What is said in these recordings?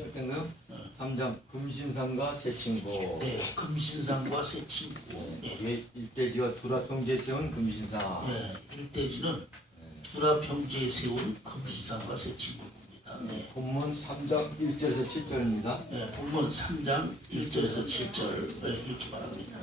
시작된가요? 3장 금신상과 새 친구. 네, 금신상과 새 친구. 네. 일대지와 두라 평지에 세운 금신상. 네, 일대지는 두라 평지에 세운 금신상과 새 친구입니다. 네. 본문 3장 1절에서 7절입니다. 네, 본문 3장 1절에서 7절 이렇게 말합니다.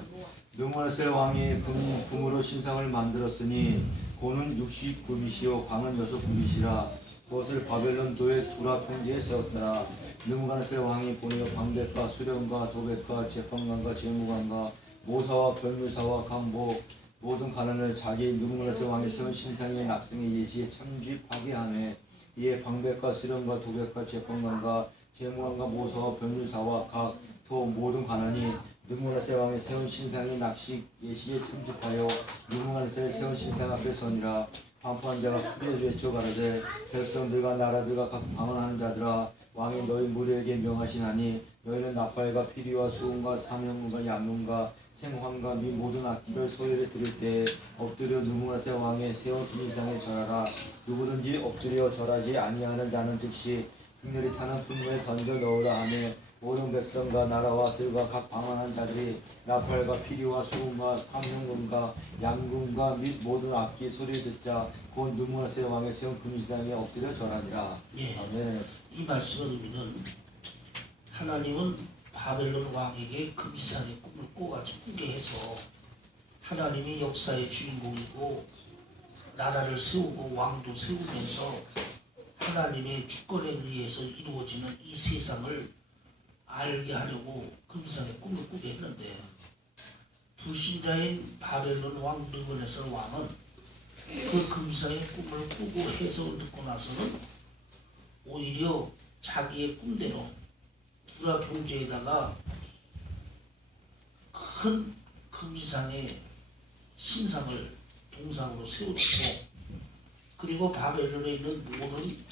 느무라셀 왕이 금으로 신상을 만들었으니 고는 60금이시요 광은 6금이시라. 그것을 바벨론도의 두라 평지에 세웠더라. 느무갓네살 왕이 보내어 방백과 수령과 도백과 재판관과 재무관과 모사와 변무사와 간보 모든 관원을 자기 느무갓네살 왕이 세운 신상의 낙성의 예시에 참집하게 하매 이에 방백과 수령과 도백과 재판관과 재무관과 모사와 변무사와 각 도 모든 관원이 느무갓네살 왕이 세운 신상의 낚시 예시에 참집하여 느무갓네살이 세운 신상 앞에 서니라. 반포한 자가 크게 외쳐 가라되 백성들과 나라들과 각 방언하는 자들아 왕이 너희 무리에게 명하시나니 너희는 나팔과 피리와 수음과 사명과 양문과 생황과 및 모든 악기를 소리를 들을 때에 엎드려 느무갓네살 왕의 세운 금신상에 절하라. 누구든지 엎드려 절하지 아니하는 자는 즉시 흉년이 타는 분무에 던져 넣으라 하며 모든 백성과 나라와 들과 각 방언하는 자들이 나팔과 피리와 수음과 삼형금과 양금과 및 모든 악기 소리를 듣자 곧 느무갓네살 왕의 세운 금신상에 엎드려 절하니라. 예. 아멘. 이 말씀의 의미는 하나님은 바벨론 왕에게 금신상의 꿈을 꾸게 해서 하나님이 역사의 주인공이고 나라를 세우고 왕도 세우면서 하나님의 주권에 의해서 이루어지는 이 세상을 알게 하려고 금신상의 꿈을 꾸게 했는데 불신자인 바벨론 왕 느부갓네살 왕은 그 금신상의 꿈을 꾸고 해석을 듣고 나서는 오히려 자기의 꿈대로 두라 평지에다가 큰 금신상의 신상을 동상으로 세워두고 그리고 바벨론에 있는 모든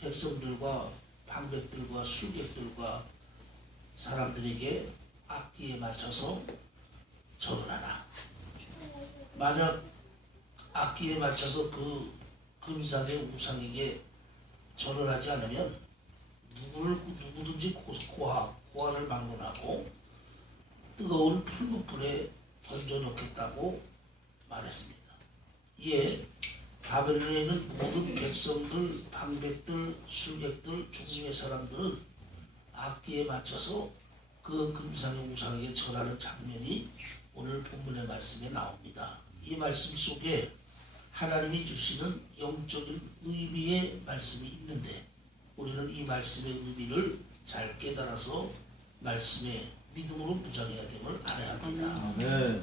백성들과 방백들과 술객들과 사람들에게 악기에 맞춰서 절하라. 만약 악기에 맞춰서 그 금신상의 우상에게 절을 하지 않으면 누구든지 고아를 막론하고 뜨거운 풀무불에 던져놓겠다고 말했습니다. 이에 바벨론에 있는 모든 백성들, 방백들, 술객들, 종류의 사람들은 악기에 맞춰서 그 금상의 우상에게 절하는 장면이 오늘 본문의 말씀에 나옵니다. 이 말씀 속에 하나님이 주시는 영적인 의미의 말씀이 있는데 우리는 이 말씀의 의미를 잘 깨달아서 말씀에 믿음으로 무장해야 됨을 알아야 합니다. 네.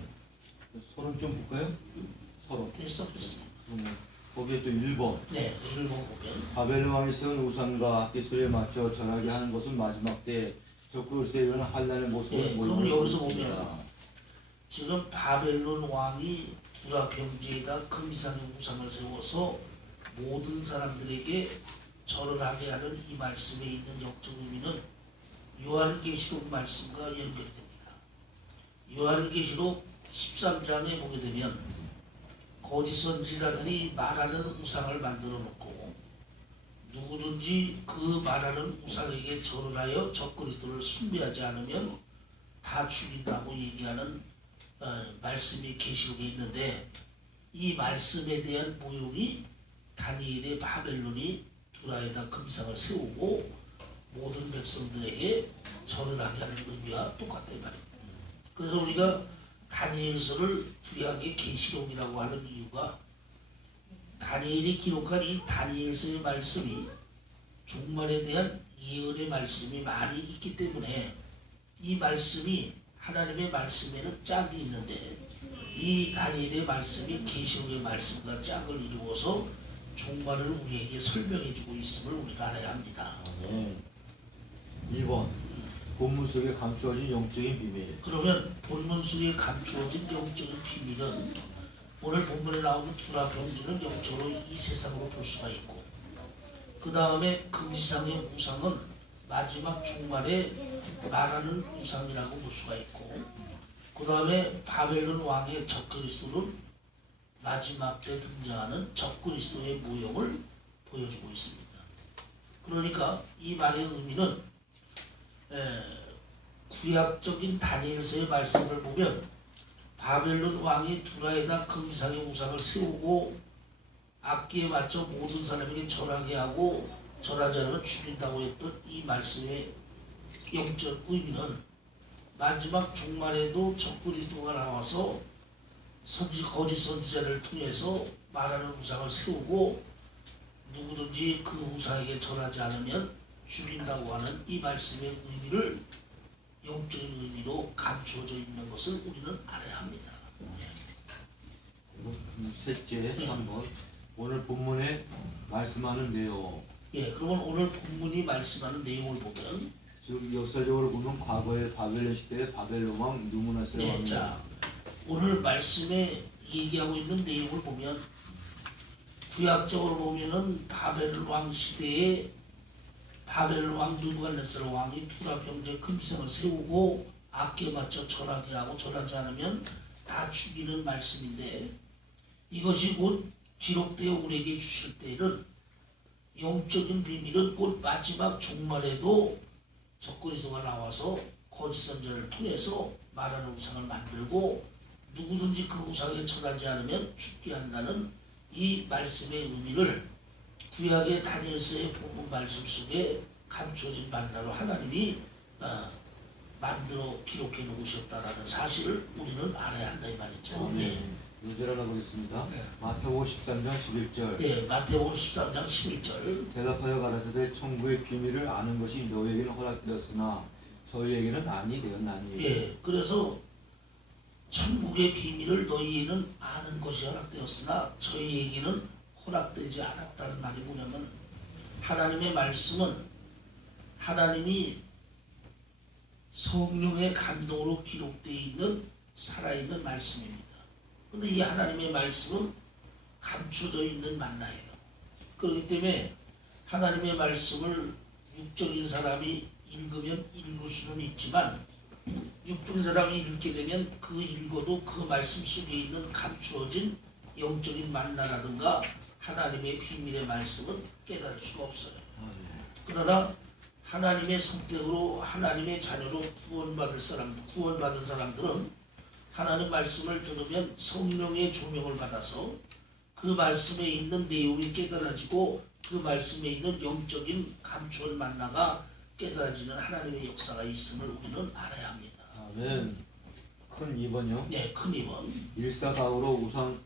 서론 좀 볼까요? 서론. 됐어. 거기에 또 1번. 네, 1번 보면 바벨론 왕이 세운 우상과 악기 소리에 맞춰 절하게 하는 것은 마지막 때 적그리스도에 이르는 환난의 모습을 네, 그럼 보여주고 여기서 있습니다. 보면 지금 바벨론 왕이 두라 평지에다 금신상의 우상을 세워서 모든 사람들에게 절을 하게 하는 이 말씀에 있는 영적 의미는 요한계시록 말씀과 연결됩니다. 요한계시록 13장에 보게 되면 거짓 선지자들이 말하는 우상을 만들어 놓고 누구든지 그 말하는 우상에게 절을 하여 적그리스도를 숭배하지 않으면 다 죽인다고 얘기하는 말씀이 계시록에 있는데 이 말씀에 대한 모형이 다니엘의 바벨론이 두라에다 금상을 세우고 모든 백성들에게 절을 하게 하는 의미와 똑같단 말입니다. 그래서 우리가 다니엘서를 구약의 계시록이라고 하는 이유가 다니엘이 기록한 이 다니엘서의 말씀이 종말에 대한 예언의 말씀이 많이 있기 때문에 이 말씀이 하나님의 말씀에는 짝이 있는데 이 다니엘의 말씀이 계시록의 말씀과 짝을 이루어서 종말을 우리에게 설명해주고 있음을 우리가 알아야 합니다. 네. 2번. 본문 속에 감추어진 영적인 비밀. 그러면 본문 속에 감추어진 영적인 비밀은 오늘 본문에 나오는 두라 평지는 영적으로 이 세상으로 볼 수가 있고 그 다음에 금신상의 우상은 마지막 종말에 말하는 우상이라고 볼 수가 있고 그 다음에 바벨론 왕의 적그리스도는 마지막 때 등장하는 적그리스도의 모형을 보여주고 있습니다. 그러니까 이 말의 의미는 구약적인 다니엘서의 말씀을 보면 바벨론 왕이 두라에다 금상의 우상을 세우고 악기에 맞춰 모든 사람에게 절하게 하고 절하지 않으면 죽인다고 했던 이 말씀의 영적 의미는 마지막 종말에도 적그리스도가 나와서 거짓 선지자를 통해서 말하는 우상을 세우고 누구든지 그 우상에게 절하지 않으면 죽인다고 하는 이 말씀의 의미를 영적인 의미로 감추어져 있는 것을 우리는 알아야 합니다. 셋째, 3번. 오늘 본문에 말씀하는 내용. 그러면 오늘 본문이 말씀하는 내용을 보면 즉 역사적으로 보면 과거의 바벨론 시대의 바벨론 왕 누무나세 왕이 자, 오늘 말씀에 얘기하고 있는 내용을 보면 구약적으로 보면은 바벨론 왕 시대에 바벨론 왕 느부갓네살 왕이 투라 병제 금상을 세우고 악기에 맞춰 절하게 하고 절하지 않으면 다 죽이는 말씀인데 이것이 곧 기록되어 우리에게 주실 때에는 영적인 비밀은 곧 마지막 종말에도 적그리스도가 나와서 거짓 선지자를 통해서 말하는 우상을 만들고 누구든지 그 우상에 절하지 않으면 죽게 한다는 이 말씀의 의미를 구약의 다니엘서의 본문 말씀 속에 감추어진 만나로 하나님이 만들어 기록해 놓으셨다라는 사실을 우리는 알아야 한다 이 말이죠. 유절 하나 보겠습니다. 네. 마태복음 13장 11절. 네, 마태복음 13장 11절. 대답하여 가라사대 천국의 비밀을 아는 것이 너희에게는 허락되었으나 저희에게는 아니 되었나니. 그래서 천국의 비밀을 너희에게는 아는 것이 허락되었으나 저희에게는 허락되지 않았다는 말이 뭐냐면 하나님의 말씀은 하나님이 성령의 감동으로 기록되어 있는 살아있는 말씀입니다. 근데 이 하나님의 말씀은 감춰져 있는 만나예요. 그렇기 때문에 하나님의 말씀을 육적인 사람이 읽으면 읽을 수는 있지만 육적인 사람이 읽게 되면 그 읽어도 그 말씀 속에 있는 감추어진 영적인 만나라든가 하나님의 비밀의 말씀은 깨달을 수가 없어요. 그러나 하나님의 선택으로 하나님의 자녀로 구원받은 사람들은 하나님 말씀을 들으면 성령의 조명을 받아서 그 말씀에 있는 내용이 깨달아지고 그 말씀에 있는 영적인 감추어 만나가 깨달아지는 하나님의 역사가 있음을 우리는 알아야 합니다. 아멘. 큰 2번요. 네, 큰 2번. 일사각오로 우상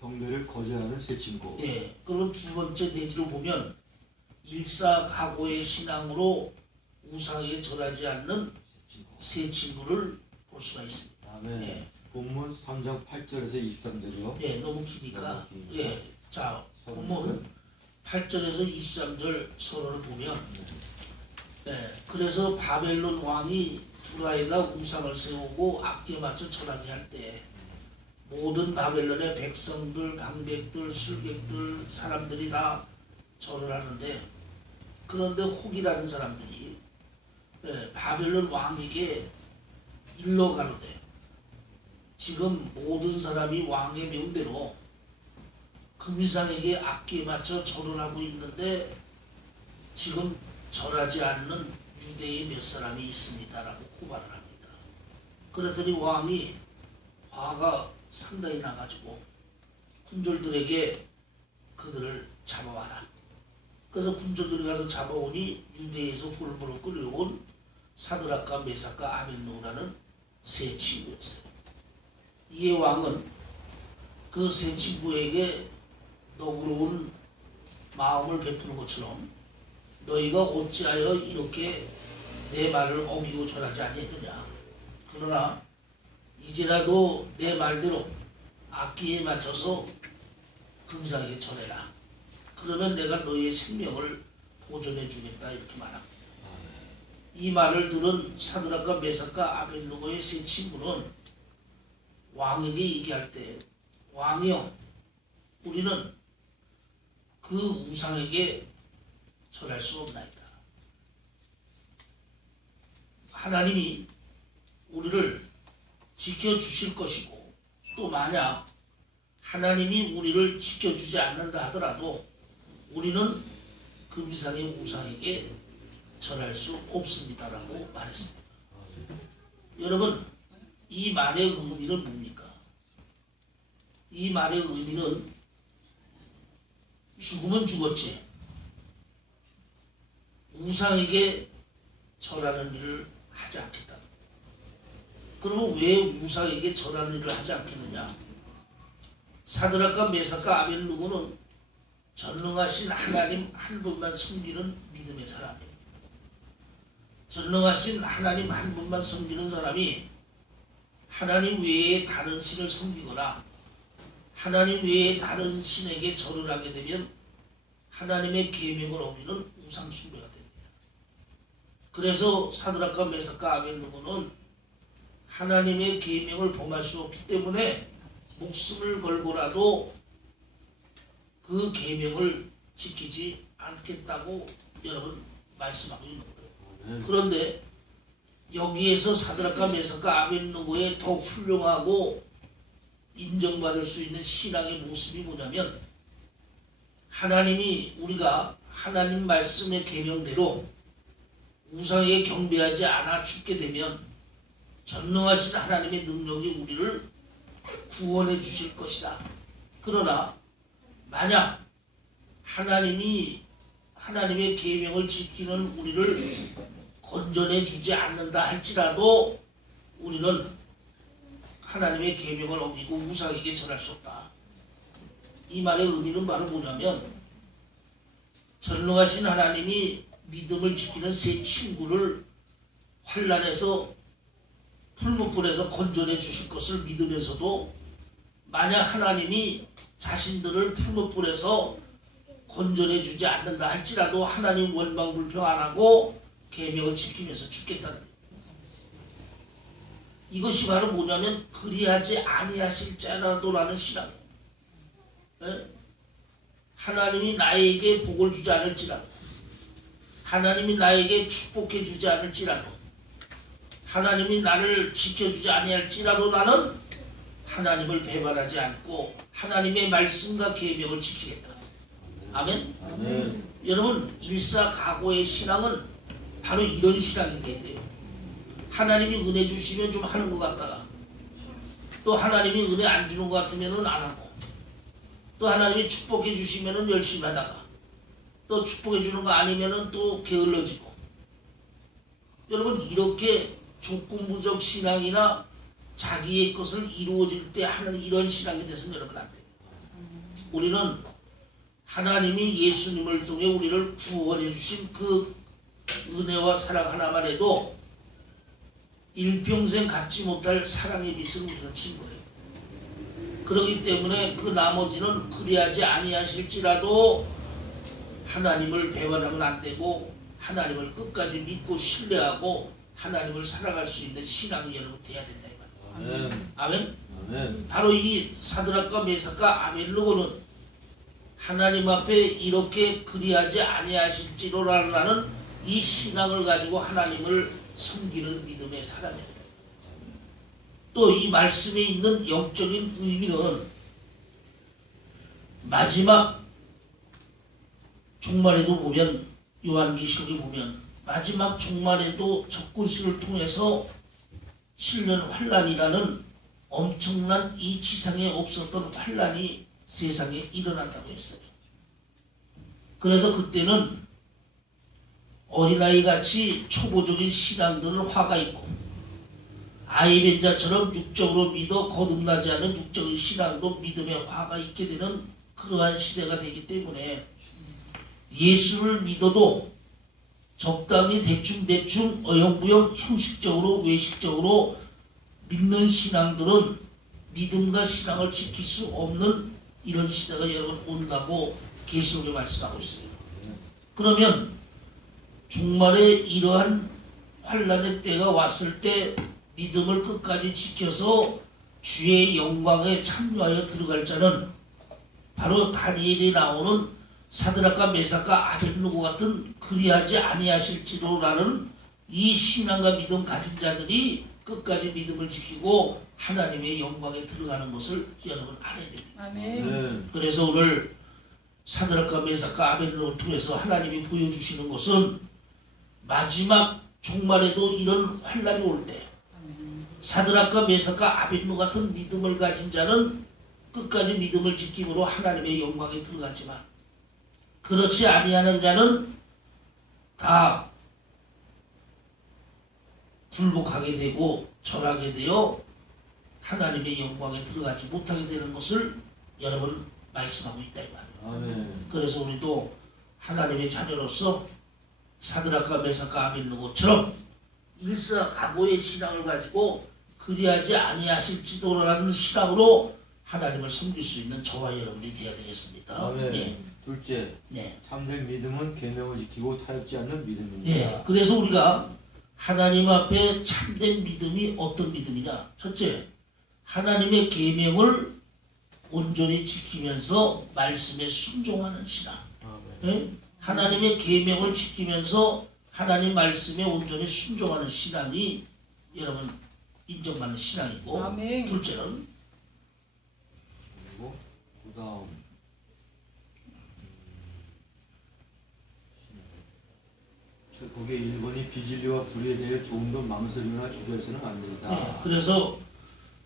경배를 거절하는 세 친구. 그리고 두 번째 대지로 보면 일사각오의 신앙으로 우상에게 절하지 않는 세 친구를 볼 수가 있습니다. 아멘. 본문 3장 8절에서 23절이요. 너무 기니까. 자, 본문 8절에서 23절 서론을 보면 그래서 바벨론 왕이 두라에다 우상을 세우고 악기에 맞춰 절하게 할 때 모든 바벨론의 백성들, 방백들, 술객들, 사람들이 다 절을 하는데 그런데 혹이라는 사람들이 바벨론 왕에게 일러 가로되 지금 모든 사람이 왕의 명대로 금이상에게 악기에 맞춰 절을 하고 있는데 지금 절하지 않는 유대의 몇 사람이 있습니다라고 고발을 합니다. 그랬더니 왕이 화가 상당히 나가지고 군졸들에게 그들을 잡아와라. 그래서 군졸들이 가서 잡아오니 유대에서 홀보로 끌려온 사드락과 메삭과 아벤노라는 세 친구였어요. 이에 왕은 그 세 친구에게 너그러운 마음을 베푸는 것처럼 너희가 어찌하여 이렇게 내 말을 어기고 절하지 아니했느냐. 그러나 이제라도 내 말대로 악기에 맞춰서 금상에게 절해라. 그러면 내가 너희의 생명을 보존해 주겠다 이렇게 말합니다. 이 말을 들은 사드락과 메삭과 아벤노고의 세 친구는 왕에게 얘기할 때 왕이여 우리는 그 우상에게 절할 수 없나이다. 하나님이 우리를 지켜주실 것이고 또 만약 하나님이 우리를 지켜주지 않는다 하더라도 우리는 금지상의 우상에게 절할 수 없습니다라고 말했습니다. 여러분, 이 말의 의미는 뭡니까? 이 말의 의미는 죽으면 죽었지, 우상에게 절하는 일을 하지 않겠다. 그러면 왜 우상에게 절하는 일을 하지 않겠느냐? 사드락과 메삭과 아벳느고는 전능하신 하나님 한 분만 섬기는 믿음의 사람이에요. 전능하신 하나님 한 분만 섬기는 사람이 하나님 외에 다른 신을 섬기거나 하나님 외에 다른 신에게 절을 하게 되면 하나님의 계명을 어기는 우상 숭배가 됩니다. 그래서 사드락과 메삭과 아벳느고는 하나님의 계명을 범할 수 없기 때문에 목숨을 걸고라도 그 계명을 지키지 않겠다고 여러분 말씀하고 있는 거예요. 그런데 여기에서 사드락과 메삭과 아벳느고의 더 훌륭하고 인정받을 수 있는 신앙의 모습이 뭐냐면, 하나님이 우리가 하나님 말씀의 계명대로 우상에 경배하지 않아 죽게 되면 전능하신 하나님의 능력이 우리를 구원해 주실 것이다. 그러나 만약 하나님이 하나님의 계명을 지키는 우리를 건전해 주지 않는다 할지라도 우리는 하나님의 계명을 어기고 우상에게 절할 수 없다. 이 말의 의미는 바로 뭐냐면, 전능하신 하나님이 믿음을 지키는 세 친구를 환난에서 풀무불에서 건져내 주실 것을 믿으면서도 만약 하나님이 자신들을 풀무불에서 건져내 주지 않는다 할지라도 하나님 원망 불평 안 하고 계명을 지키면서 죽겠다는 거예요. 이것이 바로 뭐냐면 그리하지 아니하실지라도라는 신앙이에요. 네? 하나님이 나에게 복을 주지 않을지라도, 하나님이 나에게 축복해 주지 않을지라도, 하나님이 나를 지켜주지 아니할지라도 나는 하나님을 배반하지 않고 하나님의 말씀과 계명을 지키겠다. 아멘? 아멘. 여러분, 일사각오의 신앙은 바로 이런 신앙이 돼요. 하나님이 은혜 주시면 좀 하는 것 같다가 또 하나님이 은혜 안 주는 것 같으면 안 하고, 또 하나님이 축복해 주시면 열심히 하다가 또 축복해 주는 거 아니면 또 게을러지고. 여러분, 이렇게 조건부적 신앙이나 자기의 것을 이루어질 때 하는 이런 신앙이 돼서는 여러분 안 돼요. 우리는 하나님이 예수님을 통해 우리를 구원해 주신 그 은혜와 사랑 하나만 해도 일평생 갖지 못할 사랑의 빛을 우리는 친 거예요. 그렇기 때문에 그 나머지는 그리하지 아니하실지라도 하나님을 배반하면 안 되고 하나님을 끝까지 믿고 신뢰하고 하나님을 살아갈 수 있는 신앙이 여러분 돼야 된다 이 말이에요. 아멘. 아멘. 바로 이 사드락과 메삭과 아벳느고는 하나님 앞에 이렇게 그리하지 아니하실지로라는 이 신앙을 가지고 하나님을 섬기는 믿음의 사람이에요. 또 이 말씀에 있는 영적인 의미는 마지막 종말에도 보면, 요한계시록에 보면 마지막 종말에도 적군수를 통해서 7년 환란이라는 엄청난 이 지상에 없었던 환란이 세상에 일어난다고 했어요. 그래서 그때는 어린아이 같이 초보적인 신앙들은 화가 있고, 아이벤 자처럼 육적으로 믿어 거듭나지 않은 육적인 신앙도 믿음에 화가 있게 되는 그러한 시대가 되기 때문에 예수를 믿어도 적당히 대충 어영부영 형식적으로 외식적으로 믿는 신앙들은 믿음과 신앙을 지킬 수 없는 이런 시대가 여러분 온다고 계시록에 말씀하고 있어요. 그러면 종말에 이러한 환란의 때가 왔을 때 믿음을 끝까지 지켜서 주의 영광에 참여하여 들어갈 자는 바로 다니엘에 나오는 사드락과 메삭과 아벳느고 같은 그리하지 아니하실지로라는 이 신앙과 믿음 가진 자들이 끝까지 믿음을 지키고 하나님의 영광에 들어가는 것을 여러분 알아야 됩니다. 아멘. 그래서 오늘 사드락과 메삭과 아벳느고를 통해서 하나님이 보여주시는 것은 마지막 종말에도 이런 환란이 올 때 사드락과 메삭과 아벳노 같은 믿음을 가진 자는 끝까지 믿음을 지킴으로 하나님의 영광에 들어가지만 그렇지 아니하는 자는 다 굴복하게 되고 절하게 되어 하나님의 영광에 들어가지 못하게 되는 것을 여러분 말씀하고 있다 이 말이에요. 아멘. 그래서 우리도 하나님의 자녀로서 사드락과 메삭과 아벳노고처럼 일사각오의 신앙을 가지고 그리하지 아니하실지도라는 신앙으로 하나님을 섬길 수 있는 저와 여러분이 되어야 되겠습니다. 아멘. 네. 둘째, 네. 참된 믿음은 계명을 지키고 타협지 않는 믿음입니다. 네. 그래서 우리가 하나님 앞에 참된 믿음이 어떤 믿음이냐? 첫째, 하나님의 계명을 온전히 지키면서 말씀에 순종하는 신앙. 네? 하나님의 계명을 지키면서 하나님 말씀에 온전히 순종하는 신앙이 여러분 인정받는 신앙이고 아멘. 둘째는 그리고 그다음 거기에 1번이 비진리와 불의에 대해 조금 더 망설이거나 주저해서는 안 된다. 네, 그래서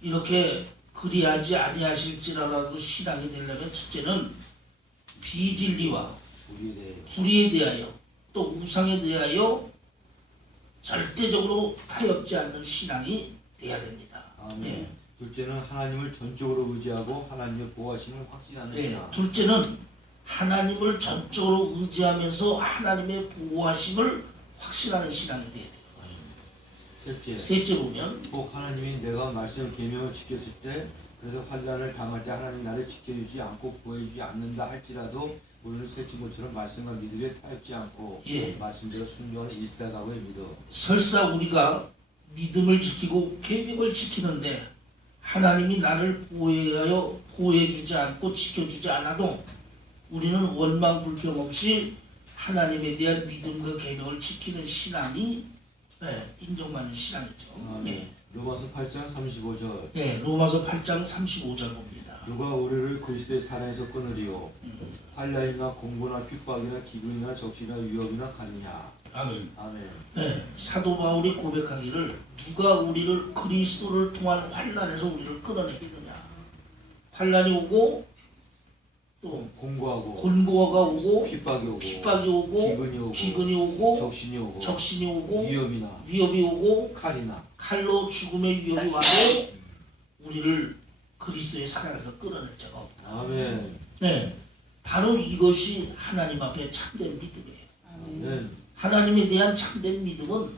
이렇게 그리하지 아니하실지라도 신앙이 되려면 첫째는 비진리와 불의에 대해 불의에 대하여 또 우상에 대하여 절대적으로 타협지 않는 신앙이 돼야 됩니다. 아멘. 네. 둘째는 하나님을 전적으로 의지하고 하나님의 보호하심을 확신하는 네. 신앙. 둘째는 하나님을 전적으로 의지하면서 하나님의 보호하심을 확신하는 신앙이 돼야 돼요. 셋째, 셋째 보면 꼭 하나님이 내가 말씀 계명을 지켰을 때 그래서 환란을 당할 때 하나님 나를 지켜주지 않고 구해주지 않는다 할지라도 우리는 새 친구처럼 말씀과 믿음에 타협지 않고 예. 말씀대로 순종하는 일사각오의 믿음. 설사 우리가 믿음을 지키고 계명을 지키는데 하나님이 나를 보호해주지 않고 지켜주지 않아도 우리는 원망 불평 없이 하나님에 대한 믿음과 계명을 지키는 신앙이 인정받는 신앙이죠. 예. 로마서 8장 35절. 예, 로마서 8장 35절 봅니다. 누가 우리를 그리스도의 사랑에서 끊으리요 환난이나 공고나 핍박이나 기근이나 적시나 위협이나 가느냐. 아멘. 아멘. 네, 사도 바울이 고백하기를 누가 우리를 그리스도를 통한 환난에서 우리를 끌어내겠느냐. 환난이 오고 또 공고하고 곤고가 오고 핍박이 오고 핍박이 오고 기근이 오고 적신이 오고 적신이 오고 위협이나 위협이 오고 칼이나 칼로 죽음의 위협이 와도 우리를 그리스도의 사랑에서 끌어낼 자가 없다. 아멘. 네, 바로 이것이 하나님 앞에 참된 믿음이에요. 아멘. 하나님에 대한 참된 믿음은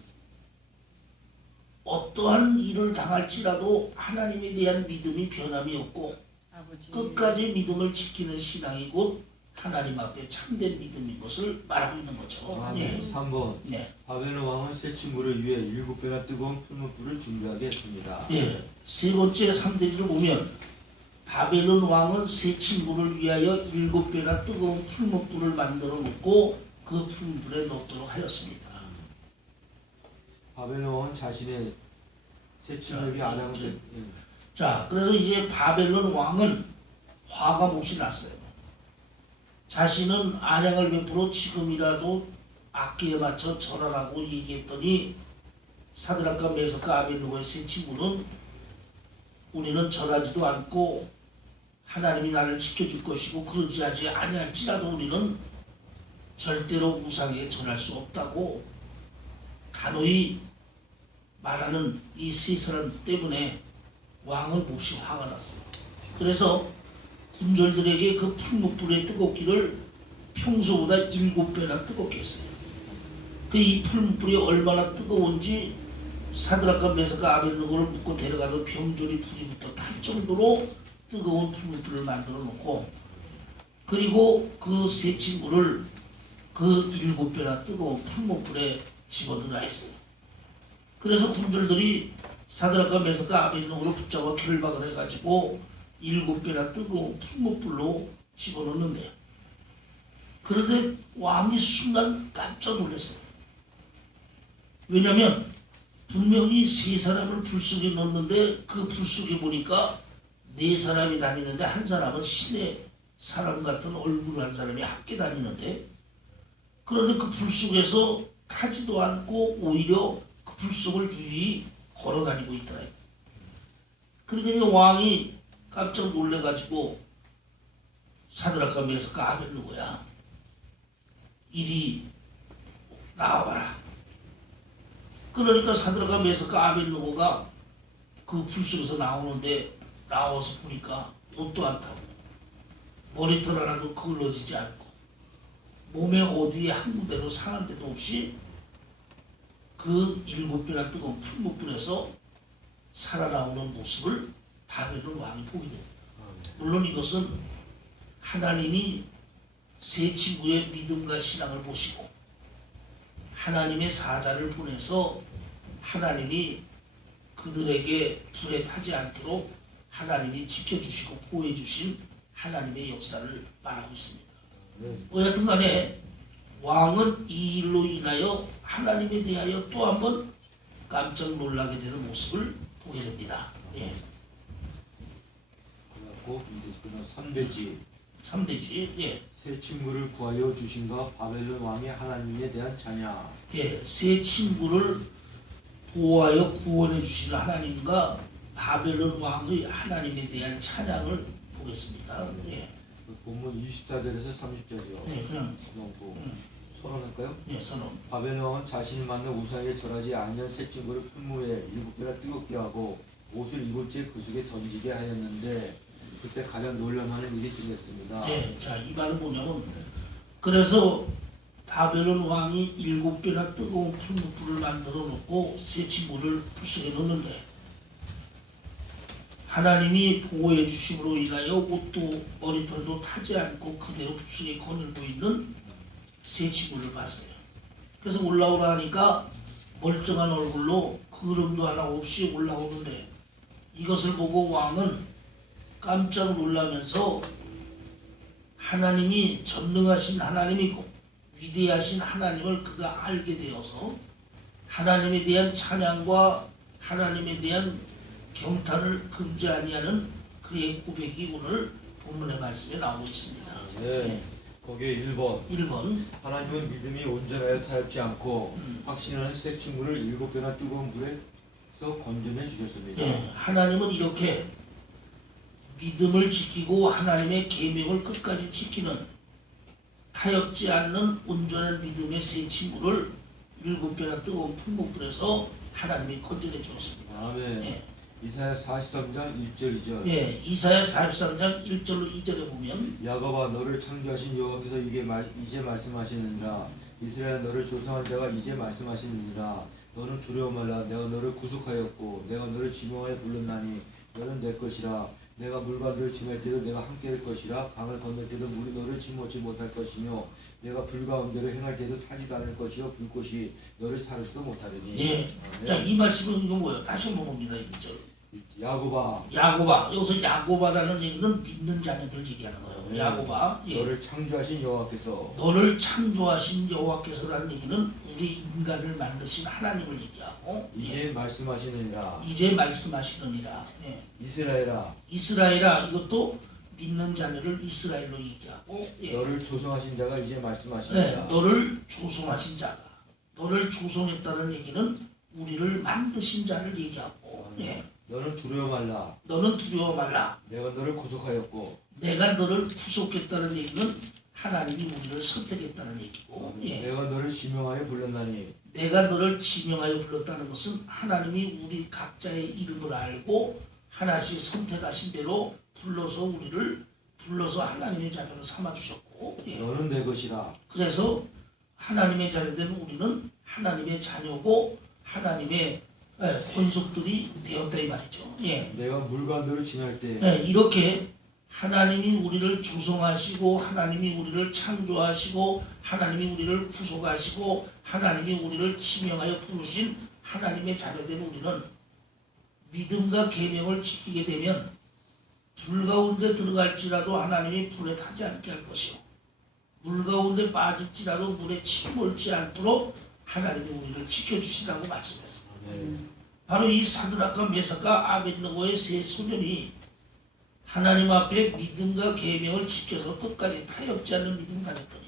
어떠한 일을 당할지라도 하나님에 대한 믿음이 변함이 없고 아버지. 끝까지 믿음을 지키는 신앙이 곧 하나님 앞에 참된 믿음인 것을 말하고 있는 거죠. 아멘. 네. 3번 네. 바벨론 왕은 새 친구를 위해 7배나 뜨거운 풀무불을 준비하게 했습니다. 네. 세 번째 3대지를 보면 바벨론 왕은 새 친구를 위하여 7배나 뜨거운 풀무불을 만들어 놓고 그 풀무불에 넣도록 하였습니다. 바벨론 왕은 자신의 새 친구에게 자, 아랑을 자, 그래서 이제 바벨론 왕은 화가 몹시 났어요. 자신은 안양을 베풀어 지금이라도 악기에 맞춰 절하라고 얘기했더니 사드락과 메삭과 아벳느고의 세 친구는 우리는 절하지도 않고 하나님이 나를 지켜줄 것이고 그러지 아니할지라도 우리는 절대로 우상에게 절할 수 없다고 단호히 말하는 이 세 사람 때문에 왕은 몹시 화가 났어요. 그래서 군졸들에게 그 풀무불의 뜨겁기를 평소보다 7배나 뜨겁게 했어요. 그 이 풀무불이 얼마나 뜨거운지 사드락과 메삭과 아벳느고를 묶고 데려가도 병졸이 불이부터 탈 정도로 뜨거운 풀무불을 만들어 놓고 그리고 그 세 친구를 그 7배나 뜨거운 풀무불에 집어넣으라 했어요. 그래서 군졸들이 사드락과 메삭과 아벳느고를 붙잡아 결박을 해가지고 7배나 뜨거운 풀무불로 집어넣는데요. 그런데 왕이 순간 깜짝 놀랐어요. 왜냐하면 분명히 세 사람을 불 속에 넣었는데 그 불 속에 보니까 네 사람이 다니는데 한 사람은 신의 사람 같은 얼굴을 한 사람이 함께 다니는데 그런데 그 불 속에서 타지도 않고 오히려 그 불 속을 유유히 걸어다니고 있더라. 그러니까 왕이 깜짝 놀래가지고 사드락과 메삭과 아벳느고야 이리 나와봐라. 그러니까 사드락과 메삭과 아벳느고가 그 불 속에서 나오는데 나와서 보니까 옷도 안 타고 머리털 하나도 걸러지지 않고 몸에 어디에 한 군데도 상한 데도 없이 그 7배나 뜨거운 풀무불에서 살아나오는 모습을 바벨론 왕이 보게 됩니다. 물론 이것은 하나님이 세 친구의 믿음과 신앙을 보시고 하나님의 사자를 보내서 하나님이 그들에게 불에 타지 않도록 하나님이 지켜주시고 보호해주신 하나님의 역사를 말하고 있습니다. 어쨌든 간에 왕은 이 일로 인하여 하나님에 대하여 또 한 번 깜짝 놀라게 되는 모습을 보게 됩니다. 예. 그리고 이제 3대지 예. 새 친구를 구하여 주신가 바벨론 왕이 하나님에 대한 찬양. 예. 새 친구를 보호하여 구원해 주신 하나님과 바벨론 왕의 하나님에 대한 찬양을 보겠습니다. 예. 본문 24절에서 30절이요. 예. 그냥 선언할까요? 예. 선언. 바벨론 왕은 자신이 만든 우상에 절하지 아니한 새 친구를 풀무에 7배나 뜨겁게 하고 옷을 입을 채 그 속에 던지게 하였는데 그때 가장 놀라는 일이 생겼습니다. 예. 자, 이 말은 뭐냐면 그래서 바벨론 왕이 7배나 뜨거운 풀무불을 만들어 놓고 새 친구를 풀 속에 넣는데 하나님이 보호해 주심으로 인하여 옷도 머리털도 타지 않고 그대로 불 속에 거닐고 있는 새 친구를 봤어요. 그래서 올라오라 하니까 멀쩡한 얼굴로 그름도 하나 없이 올라오는데 이것을 보고 왕은 깜짝 놀라면서 하나님이 전능하신 하나님이고 위대하신 하나님을 그가 알게 되어서 하나님에 대한 찬양과 하나님에 대한 경탄을 금지 아니하는 그의 고백이 오늘 본문의 말씀에 나오고 있습니다. 네. 거기에 1번 1번 하나님은 믿음이 온전하여 타협지 않고 확신하는 새 친구를 7배나 뜨거운 물에서 건져내 주셨습니다. 예, 하나님은 이렇게 믿음을 지키고 하나님의 계명을 끝까지 지키는 타협지 않는 온전한 믿음의 새 친구를 7배나 뜨거운 풀무불에서 하나님이 건져내 주었습니다. 아멘. 예. 이사야 43장 1절 2절. 예, 이사야 43장 1절로 2절에 보면 야곱아 너를 창조하신 여호와께서 이제 말씀하시느니라. 이스라엘 너를 조성한 자가 이제 말씀하시느니라. 너는 두려워 말라. 내가 너를 구속하였고 내가 너를 지명하여 불렀나니 너는 내 것이라. 내가 물과들을 지날 때도 내가 함께 할 것이라. 강을 건널 때도 물이 너를 침몰치 못할 것이며 내가 불 가운데로 행할 때도 타지도 않을 것이요 불꽃이 너를 사르지도 못하리니. 예. 자, 이 말씀은 이거 뭐예요? 다시 한번 봅니다. 1절. 야곱아 야곱아. 여기서 야곱아라는 얘기는 믿는 자녀들 얘기하는 거예요. 네. 야곱아. 예. 너를 창조하신 여호와께서 너를 창조하신 여호와께서라는 얘기는 우리 인간을 만드신 하나님을 얘기하고 이제 말씀하시느니라. 이제 말씀하시느니라. 예. 이스라엘아 이스라엘아. 이것도 믿는 자녀를 이스라엘로 얘기하고 예. 너를 조성하신 자가 이제 네, 말씀하시느니라. 너를 조성하신 자가 너를 조성했다는 얘기는 우리를 만드신 자를 얘기하고 예. 너는 두려워 말라. 너는 두려워 말라. 내가 너를 구속하였고 내가 너를 구속했다는 얘기는 하나님이 우리를 선택했다는 얘기고 예. 내가 너를 지명하여 불렀나니. 내가 너를 지명하여 불렀다는 것은 하나님이 우리 각자의 이름을 알고 하나씩 선택하신 대로 불러서 하나님의 자녀로 삼아주셨고 예. 너는 내 것이라. 그래서 하나님의 자녀된 우리는 하나님의 자녀고 하나님의 권속들이 되었다 이 말이죠. 예. 내가 물관들을 지날 때 예, 이렇게 하나님이 우리를 조성하시고 하나님이 우리를 창조하시고 하나님이 우리를 구속하시고 하나님이 우리를 지명하여 부르신 하나님의 자녀된 우리는 믿음과 계명을 지키게 되면 불 가운데 들어갈지라도 하나님이 불에 타지 않게 할 것이요 물 가운데 빠질지라도 물에 침몰지 않도록 하나님이 우리를 지켜주시라고 말씀했습니다. 바로 이 사드락과 메삭과 아벳느고의 세 소년이 하나님 앞에 믿음과 계명을 지켜서 끝까지 타협지 않는 믿음 가졌더니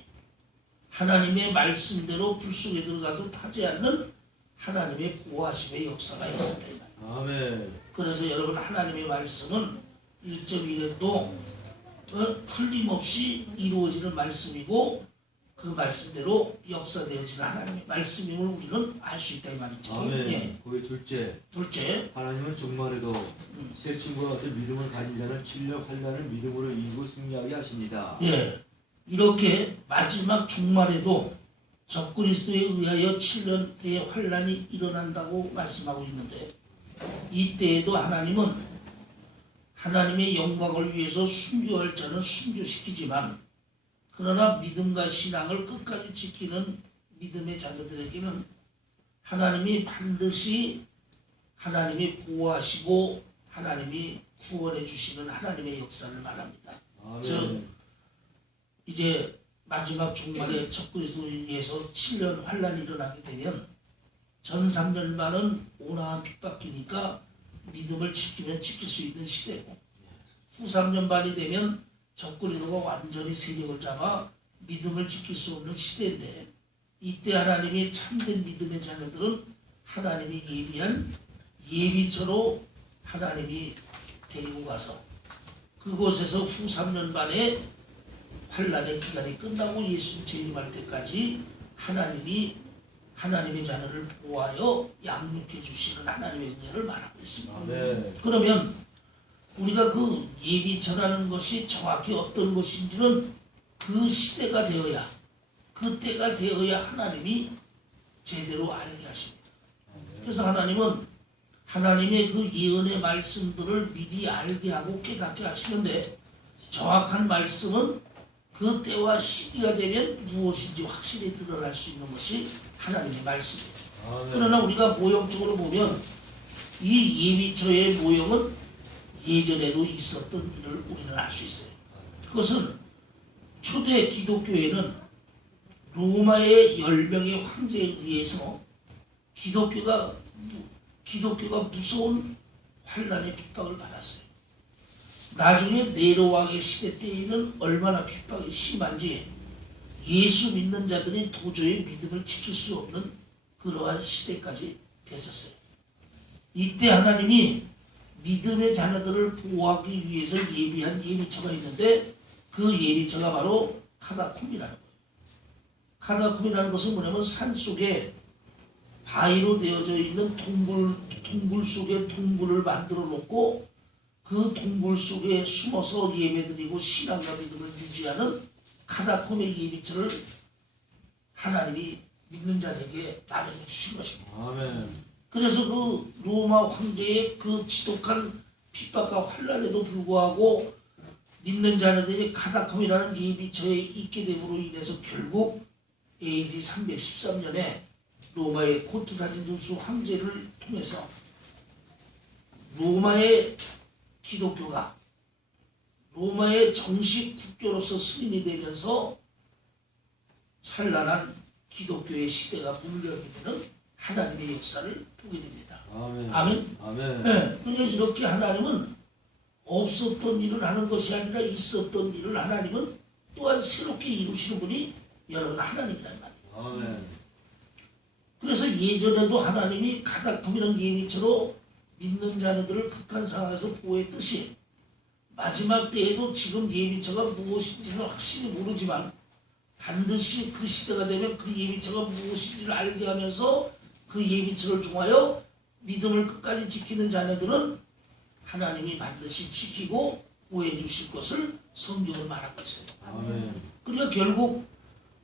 하나님의 말씀대로 불 속에 들어가도 타지 않는 하나님의 보호하심의 역사가 있었다. 이 말이에요. 아멘. 그래서 여러분 하나님의 말씀은 1.1에도 틀림없이 이루어지는 말씀이고 그 말씀대로 역사되어지는 하나님의 말씀임을 우리는 알 수 있다 이 말이죠. 아멘. 예. 거기 둘째, 하나님은 정말에도 새 친구와 같은 믿음을 가진 자는 진력 환난을 믿음으로 이기고 승리하게 하십니다. 예. 이렇게 마지막 종말에도 적그리스도에 의하여 7년대의 환난이 일어난다고 말씀하고 있는데 이때에도 하나님은 하나님의 영광을 위해서 순교할 자는 순교시키지만 그러나 믿음과 신앙을 끝까지 지키는 믿음의 자녀들에게는 하나님이 반드시 하나님이 보호하시고 하나님이 구원해 주시는 하나님의 역사를 말합니다. 아멘. 즉 이제 마지막 종말에 적그리스도에 의해서 7년 환란이 일어나게 되면 전 3년만은 온화한 핍박이니까 믿음을 지키면 지킬 수 있는 시대고 후 3년 반이 되면 적그리스도가 완전히 세력을 잡아 믿음을 지킬 수 없는 시대인데 이때 하나님이 참된 믿음의 자녀들은 하나님이 예비한 예비처로 하나님이 데리고 가서 그곳에서 후 3년 반에 환란의 기간이 끝나고 예수 재림할 때까지 하나님이 하나님의 자녀를 보호하여 양육해 주시는 하나님의 은혜를 말하고 있습니다. 아멘. 그러면 우리가 그 예비처라는 것이 정확히 어떤 것인지는 그 시대가 되어야 그 때가 되어야 하나님이 제대로 알게 하십니다. 그래서 하나님은 하나님의 그 예언의 말씀들을 미리 알게 하고 깨닫게 하시는데 정확한 말씀은 그 때와 시기가 되면 무엇인지 확실히 드러날 수 있는 것이 하나님의 말씀입니다. 아멘. 그러나 우리가 모형적으로 보면 이 예비처의 모형은 예전에도 있었던 일을 우리는 알 수 있어요. 그것은 초대 기독교에는 로마의 10명의 황제에 의해서 기독교가 무서운 환란의 핍박을 받았어요. 나중에 네로 왕의 시대 때에는 얼마나 핍박이 심한지 예수 믿는 자들이 도저히 믿음을 지킬 수 없는 그러한 시대까지 됐었어요. 이때 하나님이 믿음의 자녀들을 보호하기 위해서 예비한 예비처가 있는데 그 예비처가 바로 카다콤이라는 거예요. 카다콤이라는 것은 뭐냐면 산속에 바위로 되어져 있는 동굴 속에 동굴을 만들어 놓고 그 동굴 속에 숨어서 예배드리고 신앙과 믿음을 유지하는 카다콤의 예비처를 하나님이 믿는 자에게 마련해 주신 것입니다. 아멘. 그래서 그 로마 황제의 그 지독한 핍박과 환란에도 불구하고 믿는 자녀들이 카다콤이라는 예비처에 있게 됨으로 인해서 결국 AD 313년에 로마의 콘스탄티누스 황제를 통해서 로마의 기독교가 로마의 정식 국교로서 승인이 되면서 찬란한 기독교의 시대가 문을 열게 되는 하나님의 역사를 보게 됩니다. 아멘. 아멘. 아멘. 네, 그러니까 이렇게 하나님은 없었던 일을 하는 것이 아니라 있었던 일을 하나님은 또한 새롭게 이루시는 분이 여러분 하나님이란 말이에요. 아멘. 그래서 예전에도 하나님이 카다콤이라는 예비처로 믿는 자녀들을 극한 상황에서 보호했듯이 마지막 때에도 지금 예비처가 무엇인지는 확실히 모르지만 반드시 그 시대가 되면 그 예비처가 무엇인지를 알게 하면서 그 예비처를 통하여 믿음을 끝까지 지키는 자녀들은 하나님이 반드시 지키고 보호해 주실 것을 성경은 말하고 있어요. 아멘. 그러니까 결국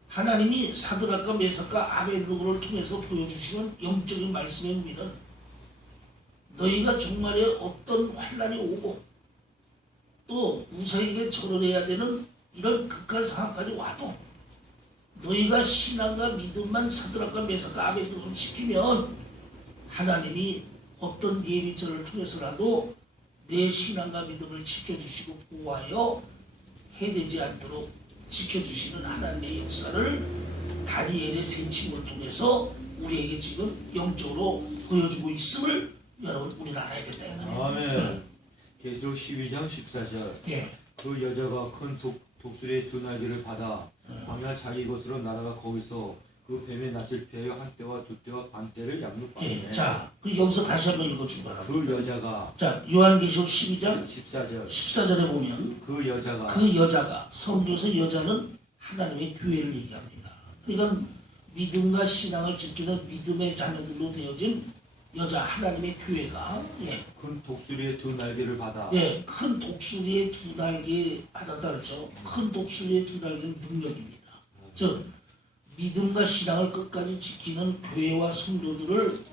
하나님이 사드락과 메삭과 아벳느고를 통해서 보여주시는 영적인 말씀의 의미는 너희가 종말에 어떤 환난이 오고 또 우상에게 절을해야 되는 이런 극한 상황까지 와도 너희가 신앙과 믿음만 사드락과 메삭과 아벳느고를 지키면 하나님이 어떤 예비처를 통해서라도 내 신앙과 믿음을 지켜주시고 보호하여 해되지 않도록 지켜주시는 하나님의 역사를 다니엘의 세 친구를 통해서 우리에게 지금 영적으로 보여주고 있음을 여러분 우리는 알아야 된다. 아멘. 계시록 12장 14절. 예. 그 여자가 큰 독수리의 두 날개를 받아 광야 자기 곳으로 나라가 거기서 그 뱀의 낯을 피하여 한때와 두때와 반때를 양육받네. 예. 자, 그 여기서 다시 한번 읽어주기 바랍니다. 그 여자가 자, 요한계시록 12장 14절 14절에 보면 그 여자가 그 여자가, 성경에서 여자는 하나님의 교회를 얘기합니다. 그러니까 믿음과 신앙을 지키는 믿음의 자녀들로 되어진 여자 하나님의 교회가 큰 독수리의 두 날개를 받아 큰 독수리의 두 날개 하나다 그렇죠. 큰 독수리의 두 날개는 능력입니다. 즉 믿음과 신앙을 끝까지 지키는 교회와 성도들을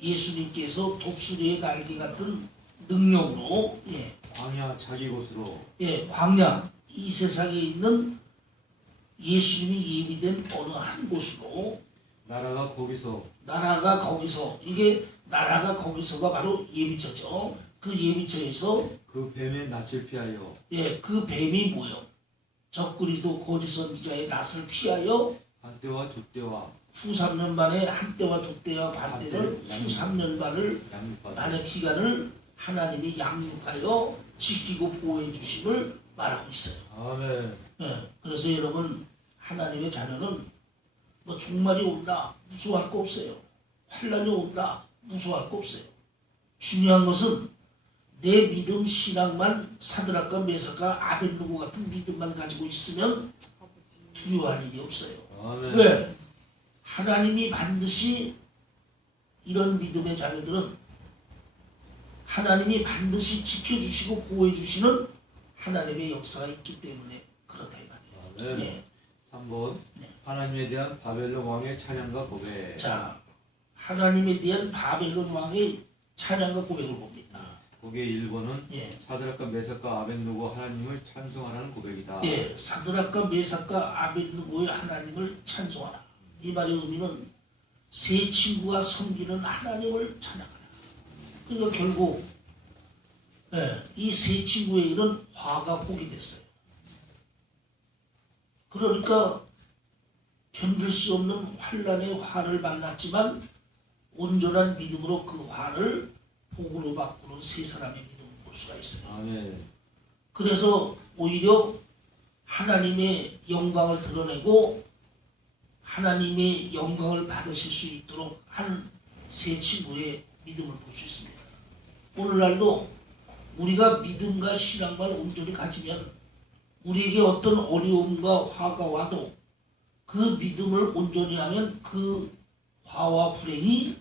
예수님께서 독수리의 날개 같은 능력으로 광야 자기 곳으로 광야 이 세상에 있는 예수님이 예비된 어느 한 곳으로 나라가 거기서 이게 나라가 거기서가 바로 예비처죠. 그 예비처에서 그 뱀의 낯을 피하여 그 뱀이 뭐요? 적그리도 거짓 선지자의 낯을 피하여 한때와 두때와 후 3년 만에 한때와 두때와 반때를 후 3년 반을 양육받아 만의 기간을 하나님이 양육하여 지키고 보호해 주심을 말하고 있어요. 아멘. 그래서 여러분 하나님의 자녀는 뭐 종말이 온다 무서워할 거 없어요. 환란이 온다 무서워할 거 없어요. 중요한 것은 내 믿음 신앙만 사드락과 메삭과 아벳느고 같은 믿음만 가지고 있으면 두려워할 일이 없어요. 아멘. 왜? 하나님이 반드시 이런 믿음의 자녀들은 하나님이 반드시 지켜주시고 보호해주시는 하나님의 역사가 있기 때문에 그렇다 이 말이에요. 아멘. 3번 하나님에 대한 바벨론 왕의 찬양과 고백. 자, 하나님에 대한 바벨론 왕의 찬양과 고백을 봅니다. 거기에 1번은 사드락과 메삭과 아벳느고 하나님을 찬송하라는 고백이다. 사드락과 메삭과 아벳느고의 하나님을 찬송하라. 이 말의 의미는 세 친구가 섬기는 하나님을 찬양하라. 그러니까 결국 이 세 친구에게는 화가 복이 됐어요. 그러니까 견딜 수 없는 환란의 화를 만났지만 온전한 믿음으로 그 화를 복으로 바꾸는 세 사람의 믿음을 볼 수가 있어요. 아멘. 그래서 오히려 하나님의 영광을 드러내고 하나님의 영광을 받으실 수 있도록 한 세 친구의 믿음을 볼 수 있습니다. 오늘날도 우리가 믿음과 신앙만 온전히 가지면 우리에게 어떤 어려움과 화가 와도 그 믿음을 온전히 하면 그 화와 불행이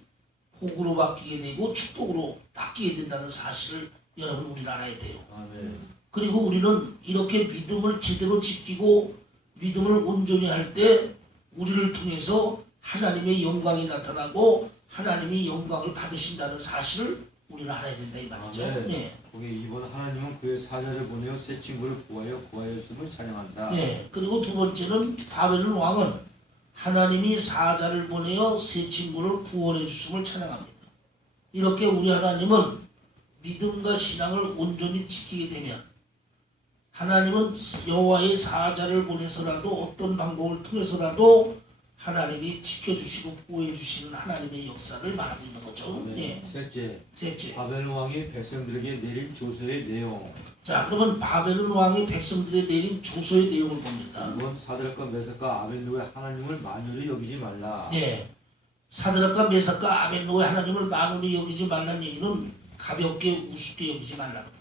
복으로 바뀌게 되고 축복으로 바뀌게 된다는 사실을 여러분 우리는 알아야 돼요. 아멘. 그리고 우리는 이렇게 믿음을 제대로 지키고 믿음을 온전히 할 때 우리를 통해서 하나님의 영광이 나타나고 하나님이 영광을 받으신다는 사실을 우리는 알아야 된다 이 말이죠. 거기에 2번 하나님은 그의 사자를 보내어 새 친구를 구하였음을 찬양한다. 그리고 두 번째는 바벨론 왕은 하나님이 사자를 보내어 새 친구를 구원해 주심을 찬양합니다. 이렇게 우리 하나님은 믿음과 신앙을 온전히 지키게 되면 하나님은 여호와의 사자를 보내서라도 어떤 방법을 통해서라도 하나님이 지켜주시고 보호해 주시는 하나님의 역사를 말하고 있는 거죠. 셋째, 바벨론 왕이 백성들에게 내린 조서의 내용. 자, 그러면 바벨론 왕이 백성들에 내린 조서의 내용을 봅니다. 이번 사드락과 메삭과 아벳느고의 하나님을 만연히 여기지 말라. 사드락과 메삭과 아벳느고의 하나님을 만연히 여기지 말라는 얘기는 가볍게 우습게 여기지 말라는 거예요.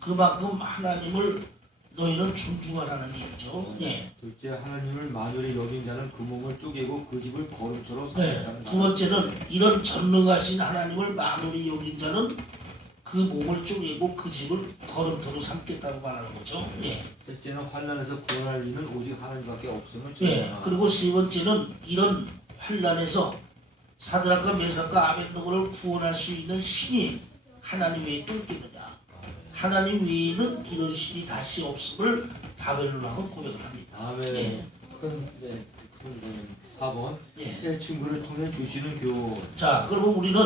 그만큼 하나님을 너희는 존중하라는 얘기죠. 둘째, 하나님을 만연히 여긴 자는 그 몸을 쪼개고 그 집을 거름토로 삼겠다는 두 번째는 이런 전능하신 하나님을 만연히 여긴 자는 그 몸을 쪼개고 그 집을 거름토로 삼겠다고 말하는 거죠. 셋째는 환난에서 구원할 이는 오직 하나님밖에 없음을 전하라. 그리고 세 번째는 이런 환난에서 사드락과 메삭과 아벳느고를 구원할 수 있는 신이 하나님 외에 또 있겠느냐. 하나님 외에는 이런 신이 다시 없음을 바벨론 왕은 고백을 합니다. 아멘. 큰 4번 새 친구를 통해 주시는 교훈. 자, 그러면 우리는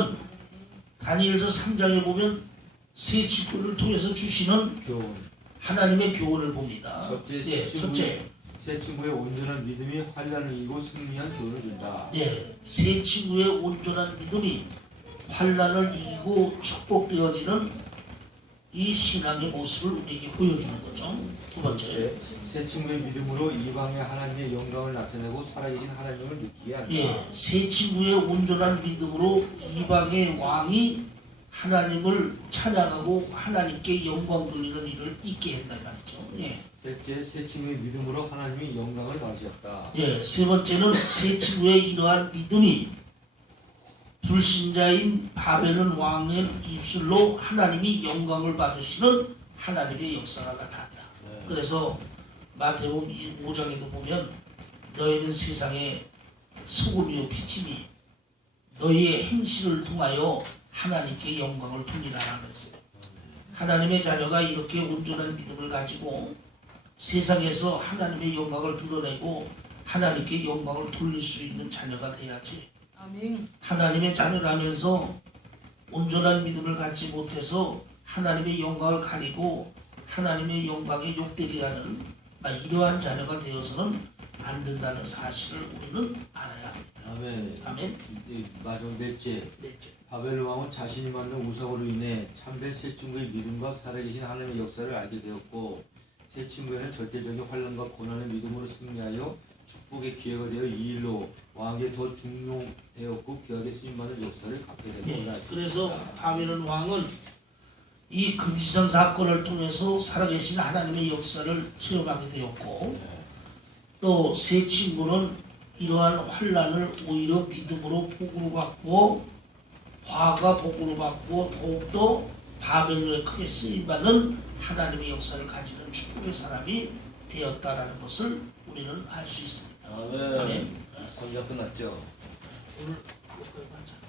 다니엘서 3장에 보면 새 친구를 통해서 주시는 교훈. 하나님의 교훈을 봅니다. 첫째, 새 친구의 온전한 믿음이 환난을 이기고 승리한 교훈을 준다. 새 친구의 온전한 믿음이 환난을 이기고 축복되어지는 이 신앙의 모습을 우리에게 보여주는 거죠. 두 번째, 새 친구의 믿음으로 이방의 하나님의 영광을 나타내고 살아계신 하나님을 느끼게 한다. 예, 새 친구의 온전한 믿음으로 이방의 왕이 하나님을 찬양하고 하나님께 영광 돌리는 일을 있게 했단 말이죠. 예. 셋째, 새 친구의 믿음으로 하나님이 영광을 받으셨다. 예, 세 번째는 새 친구의 이러한 믿음이 불신자인 바벨론 왕의 입술로 하나님이 영광을 받으시는 하나님의 역사가 나타난다. 그래서 마태복음 5장에도 보면 너희는 세상에 소금이요 빛이니 너희의 행실을 통하여 하나님께 영광을 돌리라라고 했어요. 하나님의 자녀가 이렇게 온전한 믿음을 가지고 세상에서 하나님의 영광을 드러내고 하나님께 영광을 돌릴 수 있는 자녀가 돼야지. 아멘. 하나님의 자녀라면서 온전한 믿음을 갖지 못해서 하나님의 영광을 가리고 하나님의 영광에 욕되리라는 이러한 자녀가 되어서는 안 된다는 사실을 우리는 알아야 합니다. 아멘. 아멘. 마지막 넷째, 넷째. 바벨론 왕은 자신이 만든 우상으로 인해 참된 새 친구의 믿음과 살아계신 하나님의 역사를 알게 되었고 새 친구에는 절대적인 환난과 고난의 믿음으로 승리하여 축복의 기회가 되어 이 일로 왕에게 더 중용되었고 귀하게 쓰임받는 역사를 갖게 된 예, 거다. 그래서 바벨론 왕은 이 금지선 사건을 통해서 살아계신 하나님의 역사를 체험하게 되었고 또 새 친구는 이러한 환난을 오히려 믿음으로 복으로 받고 화가 복으로 받고 더욱더 바벨론에 크게 쓰임받는 하나님의 역사를 가지는 축복의 사람이 되었다라는 것을 우리는 알 수 있습니다. 아멘. 아멘. 선자 끝났죠? 오늘 그것까지 맞잖아.